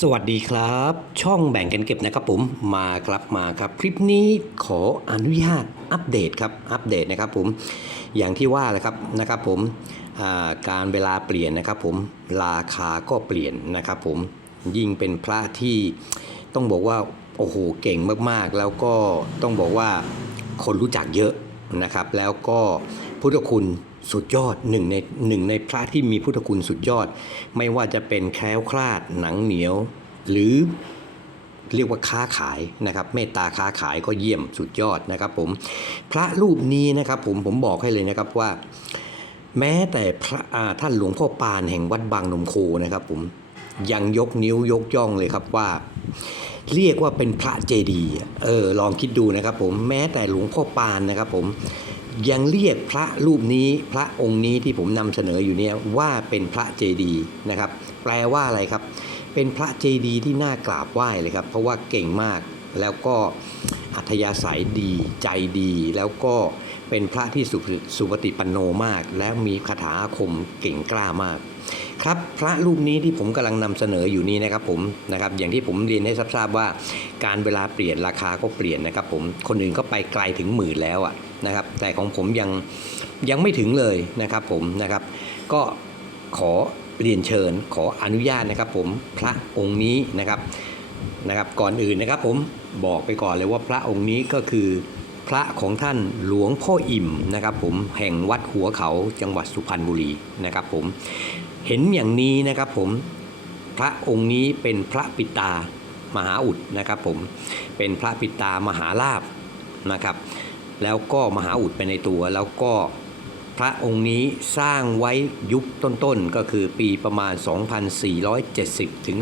สวัสดีครับ ช่องแบ่งกันเก็บนะครับผมมาครับมาครับ คลิปนี้ขออนุญาตอัปเดตครับอัปเดตนะครับผมอย่างที่ว่าแหละครับนะครับผมการเวลาเปลี่ยนนะครับผมราคาก็เปลี่ยนนะครับผมยิ่งเป็นพระที่ต้องบอกว่าโอ้โหเก่งมากๆ แล้วก็ต้องบอกว่าคนรู้จักเยอะนะครับ แล้วก็พุทธคุณ สุดยอดหนึ่งในหนึ่งในพระที่มีพุทธคุณสุดยอด ไม่ว่าจะเป็นแคล้วคลาดหนังเหนียว หรือเรียกว่าค้าขายนะครับเมตตาค้าขายก็เยี่ยมสุดยอดนะครับผมพระรูปนี้นะครับผมผมบอกให้เลยนะครับว่า แม้แต่พระอาท่านหลวงพ่อปานแห่งวัดบางนมโคนะครับผมยังยกนิ้วยกย่องเลยครับว่า เรียกว่าเป็นพระเจดีย์เออลองคิดดูนะครับผมแม้แต่หลวงพ่อปานนะครับผม ยังเรียกพระรูปนี้พระองค์นี้ที่ผมนำเสนออยู่เนี่ยว่าเป็นพระเจดีย์นะครับ แปลว่าอะไรครับ เป็นพระเจดีย์ที่น่ากราบไหว้เลยครับ เพราะว่าเก่งมากแล้วก็อัธยาศัยดีใจดี แล้วก็เป็นพระที่สุสุปฏิปันโนมาก และมีคาถาคมเก่งกล้ามาก ครับพระรูปนี้ที่ผมกำลังนำเสนออยู่นี้นะครับผมนะครับอย่างที่ผมเรียนให้ทราบว่า การเวลาเปลี่ยนราคาก็เปลี่ยนนะครับผมคนอื่นก็ไปไกลถึงหมื่นแล้วอะ นะครับ แต่ของผมยังยังไม่ถึงเลยนะครับผมนะครับ ก็ขอเรียนเชิญขออนุญาตนะครับ ผมพระองค์นี้นะครับนะครับ ก่อนอื่นนะครับ ผมบอกไปก่อนเลยว่าพระองค์นี้ก็คือพระของท่านหลวงพ่ออิ่มนะครับ ผมแห่งวัดหัวเขาจังหวัดสุพรรณบุรีนะครับ ผมเห็นอย่างนี้นะครับ ผมพระองค์นี้เป็นพระปิตามหาอุดนะครับ ผมเป็นพระปิตามหาลาบนะครับ แล้วก็มหาอุดไปในตัว แล้วก็พระองค์นี้สร้างไว้ยุคต้นๆ ก็คือปีประมาณ 2470 ถึง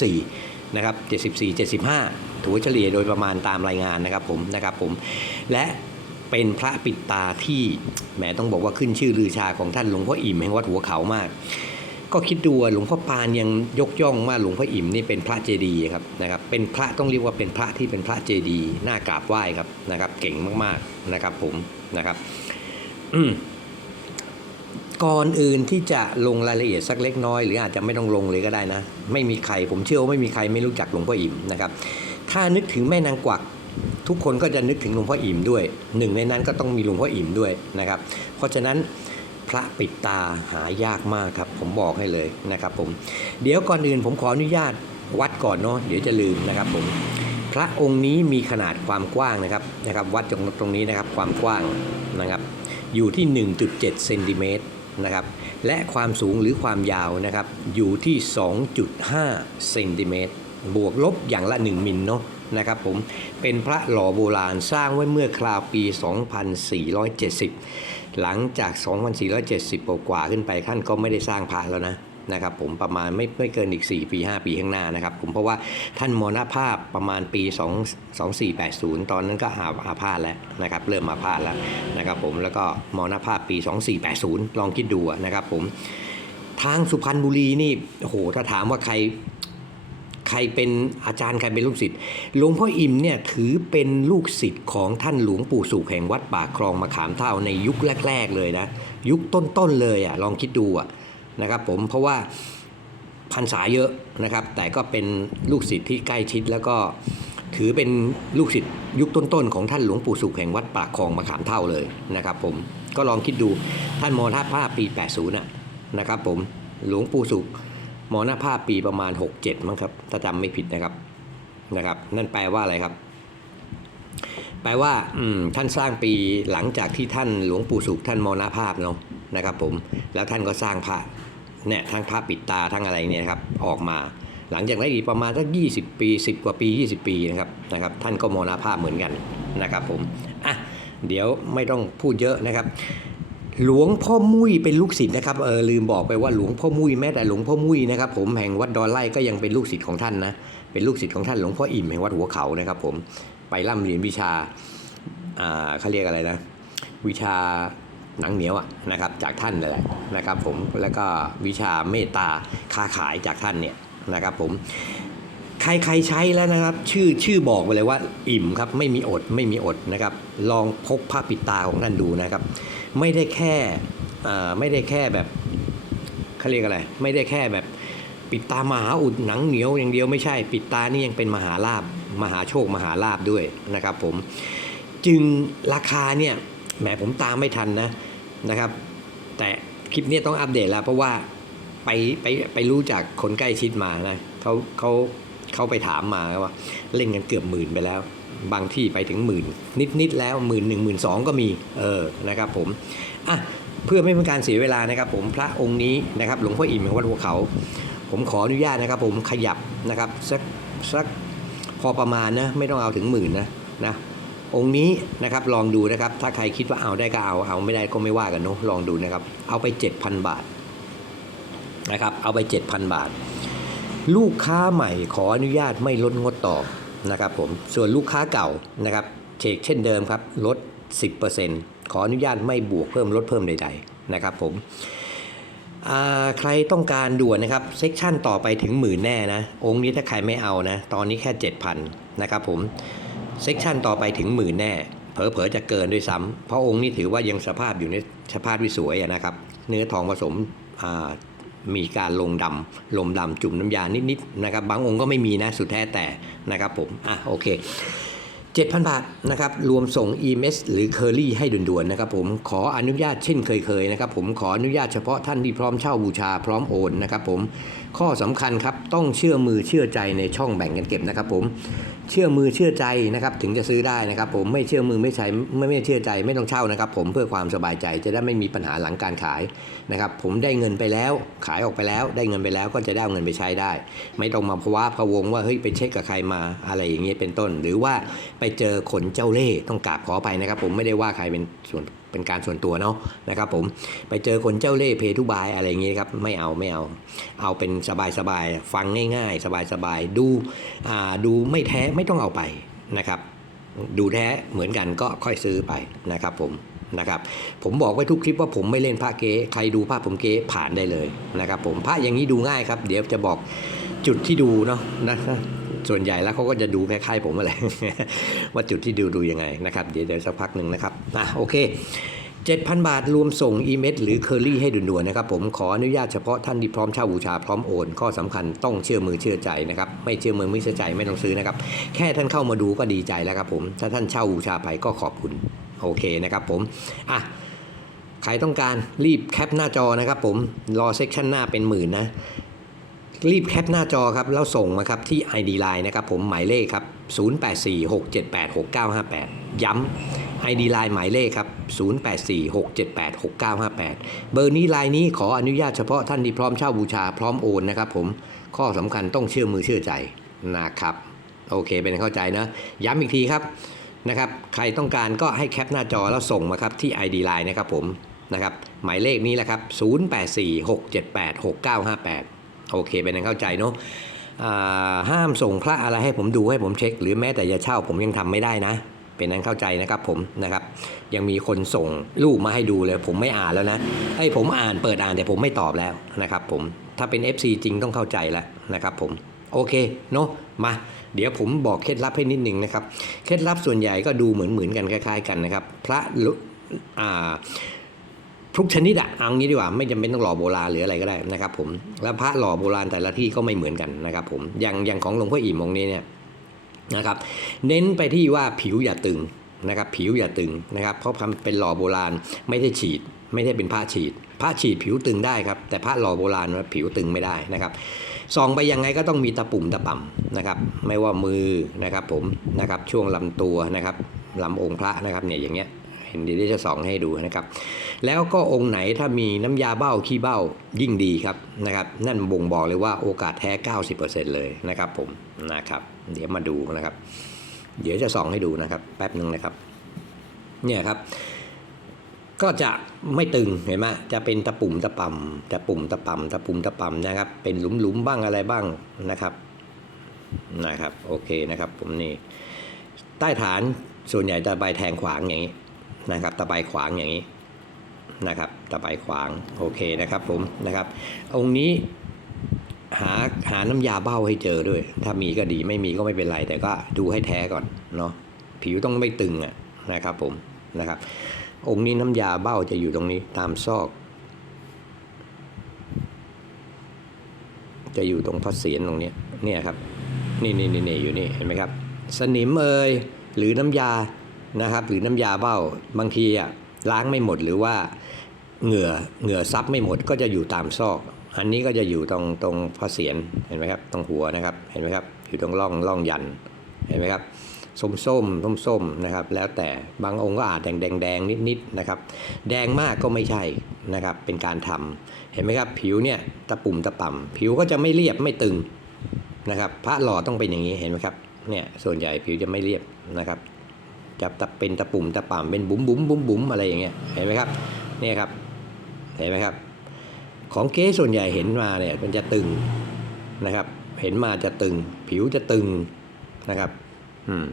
2474 นะครับ 74 75ถือว่าเฉลี่ยโดยประมาณตามรายงานนะครับผมนะครับผม และเป็นพระปิดตาที่แหมต้องบอกว่าขึ้นชื่อลือชาของท่านหลวงพ่ออิ่มแห่งวัดหัวเขามาก ก็คิดดูหลวงพ่อปานยังยกย่องว่าหลวงพ่ออิ่มนี่เป็นพระเจดีย์ครับนะครับเป็นพระต้องเรียกว่าเป็นพระที่เป็นพระเจดีย์น่ากราบไหว้ครับนะครับเก่งมากๆนะครับผมนะครับก่อนอื่นที่จะลงรายละเอียดสักเล็กน้อย หรืออาจจะไม่ต้องลงเลยก็ได้นะ ไม่มีใครผมเชื่อว่าไม่มีใครไม่รู้จักหลวงพ่ออิ่มนะครับถ้านึกถึงแม่นางกวักทุกคนก็จะนึกถึงหลวงพ่ออิ่มด้วย หนึ่งในนั้นก็ต้องมีหลวงพ่ออิ่มด้วยนะครับ เพราะฉะนั้น พระปิดตาหายากมากครับ ผมบอกให้เลยนะครับผมเดี๋ยวก่อนอื่นผมขออนุญาตวัดก่อนเนาะเดี๋ยวจะลืมนะครับผมพระองค์นี้มีขนาดความกว้างนะครับนะครับ วัดตรงตรงนี้นะครับความกว้างนะครับอยู่ที่ 1.7เซนติเมตรนะครับและความสูงหรือความยาวนะครับอยู่ที่ 2.5เซนติเมตรบวกลบอย่างละ 1มิลเนาะ นะครับผมเป็นพระหล่อโบราณสร้างไว้เมื่อคราวปี 2470 หลังจาก 2470กว่าขึ้นไปท่านก็ไม่ได้สร้างพระแล้วนะนะครับผมประมาณไม่ไม่เกินอีก 4 ปี 5 ปีข้างหน้านะครับผมเพราะว่าท่านมรณภาพประมาณปี 2 2480 ตอนนั้นก็อาอาพาธแล้วนะครับเริ่มมาพาธแล้วนะครับผมแล้วก็มรณภาพปี 2480 ลองคิดดูนะครับผมทางสุพรรณบุรีนี่โอ้โหถ้าถามว่าใคร ใครเป็นอาจารย์ใครเป็นลูกศิษย์หลวงพ่ออิ่มเนี่ยถือเป็นลูกศิษย์ของท่านหลวงปู่สุขแห่งวัดป่าคลองมะขามเท่าในยุคแรก ๆ เลยนะยุคต้นๆเลยอะลองคิดดูอะนะครับผมเพราะว่าพรรษาเยอะนะครับ แต่ก็เป็นลูกศิษย์ที่ใกล้ชิดแล้วก็ถือเป็นลูกศิษย์ยุคต้นๆของท่านหลวงปู่สุขแห่งวัดป่าคลองมะขามเท่าเลยนะครับผมก็ลองคิดดูท่านมรณภาพปี 80น่ะนะครับผมหลวงปู่สุข มรณภาพปีประมาณ 67 มั้งครับถ้าจำไม่ผิดนะครับนะครับ นั่นแปลว่าอะไรครับ แปลว่าท่านสร้างปีหลังจากที่ท่านหลวงปู่สุขท่านมรณภาพเนาะนะครับ ผมแล้วท่านก็สร้างพระเนี่ยทั้งพระปิดตาทั้งอะไรเนี่ยครับออกมา หลังจากนั้นอีกประมาณสัก20 ปี 10 กว่าปี 20 ปีนะครับนะครับ ท่านก็มรณภาพเหมือนกันนะครับ ผมอะเดี๋ยวไม่ต้องพูดเยอะนะครับ หลวงพ่อมุ้ยเป็นลูกศิษย์นะครับเออลืมบอกไปว่าหลวงพ่อมุ้ยแม้แต่หลวงพ่อมุ้ยนะครับผมแห่งวัดดอนไร่ก็ยังเป็นลูกศิษย์ของท่านนะเป็นลูกศิษย์ของท่านหลวงพ่ออิ่มแห่งวัดหัวเขานะครับ ผมไปร่ำเรียนวิชาอ่าเขาเรียกอะไรนะ วิชาหนังเหนียวอะนะครับจากท่านนั่นแหละนะครับ ผมแล้วก็วิชาเมตตาค้าขายจากท่านเนี่ยนะครับ ผมใครใครใช้แล้วนะครับ ชื่อชื่อบอกไปเลยว่าอิ่มครับไม่มีอดไม่มีอดนะครับ ลองพกผ้าปิดตาของท่านดูนะครับ ไม่ได้แค่ไม่ได้แค่แบบเขาเรียกอะไร ไม่ได้แค่แบบปิดตามหาอุดหนังเหนียวอย่างเดียวไม่ใช่ ปิดตานี่ยังเป็นมหาลาบมหาโชคมหาลาบด้วยนะครับผมจึงราคาเนี่ยแหมผมตามไม่ทันนะนะครับ แต่คลิปนี้ต้องอัปเดตแล้วเพราะว่าไปไปไปรู้จากคนใกล้ชิดมานะเขาเขาเขาไปถามมาว่าเล่นกันเกือบหมื่นไปแล้ว บางที่ไปถึงหมื่นนิดๆแล้วหมื่นหนึ่งหมื่นสองก็มีเออนะครับผมอะเพื่อไม่เป็นการเสียเวลานะครับ ผมพระองค์นี้นะครับหลวงพ่ออิ่มแห่งวัดหัวเขา ผมขออนุญาตนะครับ ผมขยับนะครับสักสักพอประมาณนะไม่ต้องเอาถึงหมื่นนะนะองค์นี้นะครับลองดูนะครับ ถ้าใครคิดว่าเอาได้ก็เอาเอาไม่ได้ก็ไม่ว่ากันเนาะลองดูนะครับ เอาไป 7,000 บาทนะครับเอาไป 7,000 บาท ลูกค้าใหม่ขออนุญาตไม่ลดงดต่อ นะครับผมส่วนลูกค้าเก่านะครับเชกเช่นเดิมครับลด 10%ขออนุญาตไม่บวกเพิ่มลดเพิ่มใดๆนะครับผมใครต้องการด่วนนะครับเซกชันต่อไปถึงหมื่นแน่นะ องค์นี้ถ้าใครไม่เอานะ ตอนนี้แค่ 7,000นะครับผมเซกชันต่อไปถึงหมื่นแน่เผลอๆจะเกินด้วยซ้ำเพราะองค์นี้ถือว่ายังสภาพอยู่ในสภาพที่สวยนะครับ เนื้อทองผสมอ่า มีการลงดำลมดำจุ่มน้ำยานิดๆนะครับ บางองค์ก็ไม่มีนะสุดแท้แต่นะครับผมอะโอเค7,000 บาทนะครับ รวมส่ง EMS หรือ Curly ให้ด่วนๆนะครับผมขออนุญาตเช่นเคยๆนะครับผมขออนุญาตเฉพาะท่านที่พร้อมเช่าบูชาพร้อมโอนนะครับผมข้อสำคัญครับต้องเชื่อมือเชื่อใจในช่องแบ่งกันเก็บนะครับผม เชื่อมือเชื่อใจนะครับถึงจะซื้อได้นะครับ ผมไม่เชื่อมือไม่ใช่ไม่ไม่เชื่อใจไม่ต้องเช่านะครับ ผมเพื่อความสบายใจจะได้ไม่มีปัญหาหลังการขายนะครับ ผมได้เงินไปแล้วขายออกไปแล้ว ได้เงินไปแล้วก็จะได้เอาเงินไปใช้ได้ ไม่ต้องมาพะวะพะวงว่าเฮ้ยไปเช็คกับใครมาอะไรอย่างเงี้ยเป็นต้น หรือว่าไปเจอขนเจ้าเล่ห์ต้องกราบขอไปนะครับ ผมไม่ได้ว่าใครเป็นส่วน เป็นการส่วนตัวเนาะนะครับผมไปเจอคนเจ้าเล่ห์เพทุบายอะไรอย่างเงี้ครับไม่เอาไม่เอา เอาเป็นสบายๆฟังง่ายๆ สบายๆดูอ่าดูไม่แท้ไม่ต้องเอาไปนะครับดูแท้เหมือนกันก็ค่อยซื้อไปนะครับผมนะครับผมบอกไว้ทุกคลิปว่าผมไม่เล่นพระเก๊ใครดูภาพผมเก๊ผ่านได้เลยนะครับผมพระอย่างนี้ดูง่ายครับ เดี๋ยวจะบอก จุดที่ดูเนาะนะส่วนใหญ่แล้วเขาก็จะดูคล้ายๆผมอะไรว่าจุดที่ดูดูยังไงนะครับ เดี๋ยวเดี๋ยวสักพักหนึ่งนะครับอะโอเค 7,000 บาทรวมส่งอีเมลหรือเคอรี่ให้ด่วนๆนะครับ ผมขออนุญาตเฉพาะท่านที่พร้อมเช่าบูชาพร้อมโอน ข้อสำคัญต้องเชื่อมือเชื่อใจนะครับ ไม่เชื่อมือไม่เชื่อใจไม่ต้องซื้อนะครับ แค่ท่านเข้ามาดูก็ดีใจแล้วครับผมถ้าท่านเช่าบูชาไปก็ขอบคุณโอเคนะครับผมอะใครต้องการรีบแคปหน้าจอนะครับผมรอเซ็กชันหน้าเป็นหมื่นนะ รีบแคปหน้าจอครับแล้วส่งมาครับที่ ID Line นะครับผมหมายเลขครับ 0846786958 ย้ำ ID Line หมายเลขครับ 0846786958 เบอร์นี้ลน์นี้ขออนุญาตเฉพาะท่านที่พร้อมเช่าบูชาพร้อมโอนนะครับผมข้อสำคัญต้องเชื่อมือเชื่อใจนะครับ โอเคเป็นเข้าใจนะ ย้ำอีกทีครับนะครับ ใครต้องการก็ให้แคปหน้าจอแล้วส่งมาครับที่ ID Line นะครับผมนะครับหมายเลขนี้แหละครับ 0846786958 โอเคเป็นอันเข้าใจเนาะห้ามส่งพระอะไรให้ผมดูให้ผมเช็ค หรือแม้แต่จะเช่าผมยังทำไม่ได้นะ เป็นอันเข้าใจนะครับผมนะครับ ยังมีคนส่งรูปมาให้ดูเลย ผมไม่อ่านแล้วนะให้ผมอ่านเปิดอ่านแต่ผมไม่ตอบแล้วนะครับผมถ้าเป็น FC จริงต้องเข้าใจแล้วนะครับผมโอเคเนาะมาเดี๋ยวผมบอกเคล็ดลับให้นิดนึงนะครับ เคล็ดลับส่วนใหญ่ก็ดูเหมือนเหมือนกันคล้าย ๆ กันนะครับ พระอ่า ทุกชนิดอะเอางี้ดีกว่าไม่จำเป็นต้องหล่อโบราณหรืออะไรก็ได้นะครับผมแล้วพระหล่อโบราณแต่ละที่ก็ไม่เหมือนกันนะครับผมอย่างอย่างของหลวงพ่ออิ่มองค์นี้เนี่ยนะครับ เน้นไปที่ว่าผิวอย่าตึงนะครับ ผิวอย่าตึงนะครับ เพราะทำเป็นหล่อโบราณไม่ได้ฉีด ไม่ได้เป็นผ้าฉีดผ้าฉีดผิวตึงได้ครับ แต่ผ้าหล่อโบราณผิวตึงไม่ได้นะครับส่องไปยังไงก็ต้องมีตะปุ่มตะป่ำนะครับ ไม่ว่ามือนะครับผมนะครับช่วงลำตัวนะครับลำองค์พระนะครับเนี่ยอย่างเงี้ย เห็นเดี๋ยวจะส่องให้ดูนะครับ แล้วก็องค์ไหนถ้ามีน้ำยาเบ้าขี้เบ้ายิ่งดีครับนะครับ นั่นบ่งบอกเลยว่าโอกาสแท้ 90%เลยนะครับผมนะครับ เดี๋ยวมาดูนะครับ เดี๋ยวจะส่องให้ดูนะครับ แป๊บหนึ่งนะครับ เนี่ยครับก็จะไม่ตึงเห็นไหมจะเป็นตะปุ่มตะป่ำตะปุ่มตะป่ำตะปุ่มตะป่ำนะครับ เป็นหลุมๆบ้างอะไรบ้างนะครับนะครับ โอเคนะครับ ผมนี่ ใต้ฐานส่วนใหญ่จะใบแทงขวางอย่างนี้ นะครับตะไบขวางอย่างนี้นะครับตะไบขวางโอเคนะครับผมนะครับ องค์นี้หาหาน้ำยาเบ้าให้เจอด้วย ถ้ามีก็ดีไม่มีก็ไม่เป็นไร แต่ก็ดูให้แท้ก่อนเนาะผิวต้องไม่ตึงอะนะครับผมนะครับ องค์นี้น้ำยาเบ้าจะอยู่ตรงนี้ตามซอก จะอยู่ตรงพระเศียรตรงนี้เนี่ยครับ นี่นี่นี่อยู่นี่เห็นไหมครับ สนิมเอยหรือน้ำยา นะครับหรือน้ำยาเบ้าบางทีอะล้างไม่หมดหรือว่าเหงื่อเหงื่อซับไม่หมดก็จะอยู่ตามซอก อันนี้ก็จะอยู่ตรงตรงพระเศียรเห็นไหมครับตรงหัวนะครับเห็นไหมครับอยู่ตรงร่องร่องยันเห็นไหมครับส้มส้มส้มส้มนะครับแล้วแต่บางองค์ก็อาจแดงแดงแดงนิดนิดนะครับแดงมากก็ไม่ใช่นะครับเป็นการทำเห็นไหมครับผิวเนี่ยตะปุ่มตะป่ำผิวก็จะไม่เรียบไม่ตึงนะครับพระหล่อต้องเป็นอย่างนี้เห็นไหมครับเนี่ยส่วนใหญ่ผิวจะไม่เรียบนะครับ จะตะเป็นตะปุ่มตะป่ำเป็นบุ๋มบุ๋มบุ๋มบุ๋มอะไรอย่างเงี้ยเห็นไหมครับเนี่ยครับเห็นไหมครับ ของเก๊ส่วนใหญ่เห็นมาเนี่ยมันจะตึงนะครับ เห็นมาจะตึง ผิวจะตึงนะครับอืม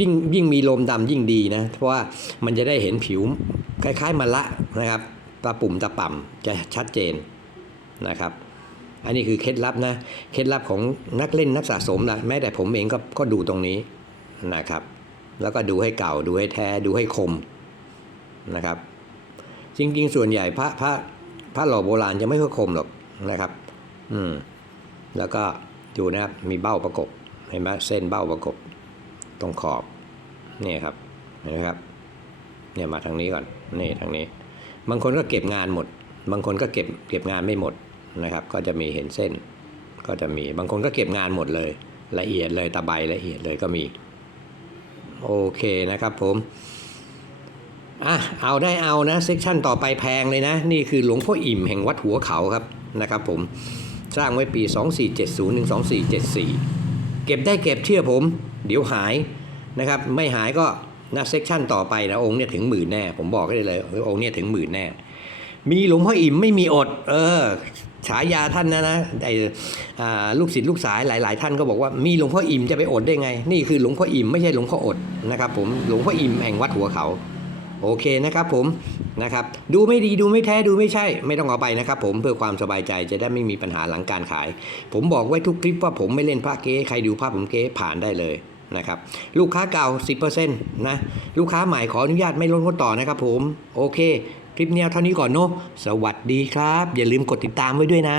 ยิ่งยิ่งมีลมดำยิ่งดีนะ เพราะว่ามันจะได้เห็นผิวคล้ายๆมะละนะครับตาปุ่มตาป่ำจะชัดเจนนะครับ อันนี้คือเคล็ดลับนะ เคล็ดลับของนักเล่นนักสะสมนะแม้แต่ผมเองก็ก็ดูตรงนี้นะครับ แล้วก็ดูให้เก่าดูให้แท้ดูให้คมนะครับ จริง ๆ ส่วนใหญ่พระพระพระหล่อโบราณจะไม่ค่อยคมหรอกนะครับ อืมแล้วก็ดูนะครับมีเบ้าประกบเห็นไหมเส้นเบ้าประกบตรงขอบนี่ครับนไหมครับเนี่ยมาทางนี้ก่อนนี่ทางนี้ บางคนก็เก็บงานหมด บางคนก็เก็บเก็บงานไม่หมดนะครับ ก็จะมีเห็นเส้น ก็จะมีบางคนก็เก็บงานหมดเลย ละเอียดเลยตะไบละเอียดเลยก็มี โอเคนะครับผมอะเอาได้เอานะเซกชันต่อไปแพงเลยนะ นี่คือหลวงพ่ออิ่มแห่งวัดหัวเขาครับนะครับผมสร้างไว้ปี 2470ถึง2474 เก็บได้เก็บเชื่อผม เดี๋ยวหายนะครับ ไม่หายก็นะเซกชันต่อไปนะองค์เนี่ยถึงหมื่นแน่ ผมบอกให้เลยองค์เนี่ยถึงหมื่นแน่ มีหลวงพ่ออิ่มไม่มีอด เออ ฉายาท่านนะนะไออ่าลูกศิษย์ลูกสายหลาย ๆ ท่านก็บอกว่ามีหลวงพ่ออิ่มจะไปอดได้ไง นี่คือหลวงพ่ออิ่มไม่ใช่หลวงพ่ออดนะครับผมหลวงพ่ออิ่มแห่งวัดหัวเขาโอเคนะครับผมนะครับดูไม่ดีดูไม่แท้ดูไม่ใช่ ไม่ต้องเอาไปนะครับผมเพื่อความสบายใจจะได้ไม่มีปัญหาหลังการขาย ผมบอกไว้ทุกคลิปว่าผมไม่เล่นพระเก๊ใครดูภาพผมเก๊ผ่านได้เลยนะครับลูกค้าเก่า 10%นะลูกค้าใหม่ขออนุญาตไม่ลดงดต่อนะครับผมโอเค คลิปนี้เท่านี้ก่อนเนาะสวัสดีครับ อย่าลืมกดติดตามไว้ด้วยนะ